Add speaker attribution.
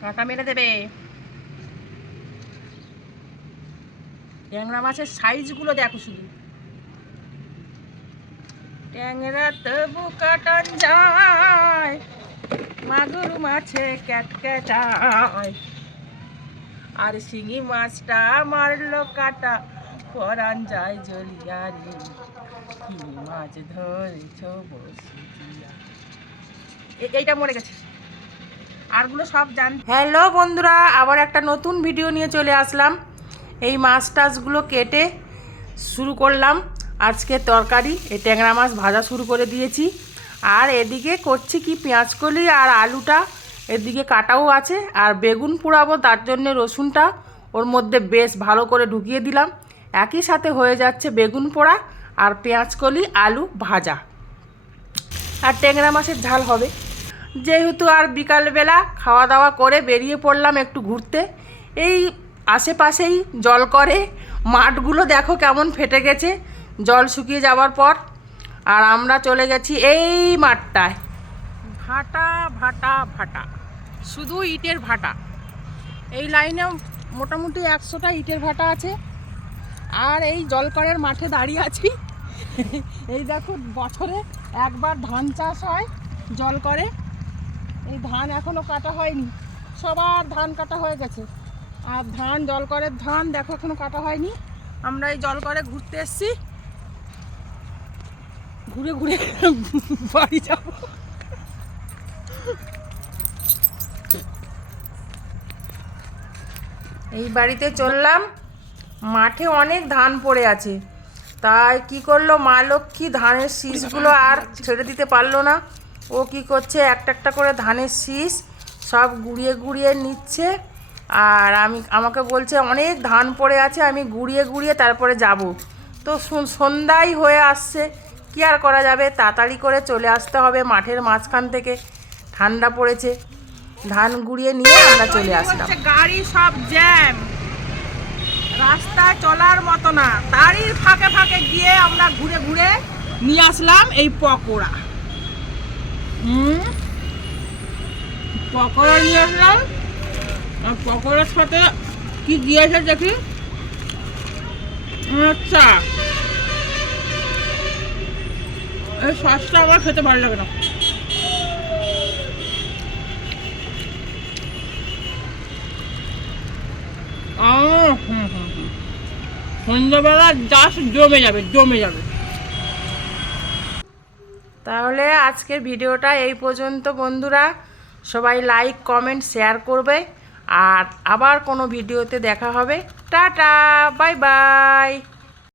Speaker 1: কাঁটা মেরে দেবে। ট্যাংরা মাছের সাইজগুলো দেখো শুধু। ট্যাংরা তবু কাটান যায়, মাগুর মাছে ক্যাট ক্যাটায়। আর শিঙি মাছটা মারলো কাটা, পরান যায় জলিয়া রে কি মাছ ধরেছ বসিয়া এইটা মরে গেছে। আরগুলো সব জান হ্যালো বন্ধুরা, আবার একটা নতুন ভিডিও নিয়ে চলে আসলাম। এই মাছ টাছগুলো কেটে শুরু করলাম। আজকে তরকারি, এই ট্যাংরা মাছ ভাজা শুরু করে দিয়েছি। আর এদিকে করছি কি পেঁয়াজকলি আর আলুটা। এদিকে কাটাও আছে, আর বেগুন পোড়াবো, তার জন্যে রসুনটা ওর মধ্যে বেশ ভালো করে ঢুকিয়ে দিলাম। একই সাথে হয়ে যাচ্ছে বেগুন পোড়া আর পেঁয়াজকলি আলু ভাজা। আর ট্যাংরা মাছের ঝাল হবে। যেহেতু আর বিকালবেলা খাওয়া দাওয়া করে বেরিয়ে পড়লাম একটু ঘুরতে, এই আশেপাশেই জল করে। মাঠগুলো দেখো কেমন ফেটে গেছে, জল শুকিয়ে যাওয়ার পর। আর আমরা চলে গেছি এই মাঠটায়। ভাটা ভাটা ভাটা। শুধু ইটের ভাটা। এই লাইনে মোটামুটি একশোটা ইটের ভাটা আছে। আর এই জলকরের মাঠে দাঁড়িয়ে আছি। এই দেখো বছরে একবার ধান চাষ হয় জল করে এই ধান এখনও কাটা হয়নি। সবার ধান কাটা হয়ে গেছে। আর ধান জল করে ধান দেখো এখনও কাটা হয়নি। আমরা এই জল করে ঘুরতে এসছি। ঘুরে ঘুরে বাড়ি যাব। এই বাড়িতে চললাম। মাঠে অনেক ধান পড়ে আছে। তাই কি করল মা লক্ষ্মী? ধানের শীষগুলো আর ছেড়ে দিতে পারল না। ও কি করছে? একটা একটা করে ধানের শীষ সব গুড়িয়ে গুড়িয়ে নিচ্ছে। আর আমি আমাকে বলছে অনেক ধান পড়ে আছে আমি গুড়িয়ে গুড়িয়ে তারপরে যাব। তো সন- সন্ধ্যাই হয়ে আসছে। কি আর করা যাবে? তাড়াতাড়ি করে চলে আসতে হবে মাঠের মাঝখান থেকে। ঠান্ডা পড়েছে। ধান গুড়িয়ে নিয়ে আমরা চলে আসলাম। গাড়ি সব জ্যাম। রাস্তা চলার মতো না। তারই ফাঁকে ফাঁকে গিয়ে আমরা ঘুরে ঘুরে নিয়ে আসলাম এই পকোড়া। পকোড়া নিয়ে আসলাম। আর পকোড়ার সাথে কি দিয়েছে দেখি? আচ্ছা। এই সসটা আমার খেতে ভালো লাগে না। সন্ধ্যাবেলা জাস্ট জমে যাবে জমে যাবে। তাহলে আজকের ভিডিওটা এই পর্যন্ত, বন্ধুরা। সবাই লাইক কমেন্ট শেয়ার করবে। আর আবার কোনো ভিডিওতে দেখা হবে। Tata bye bye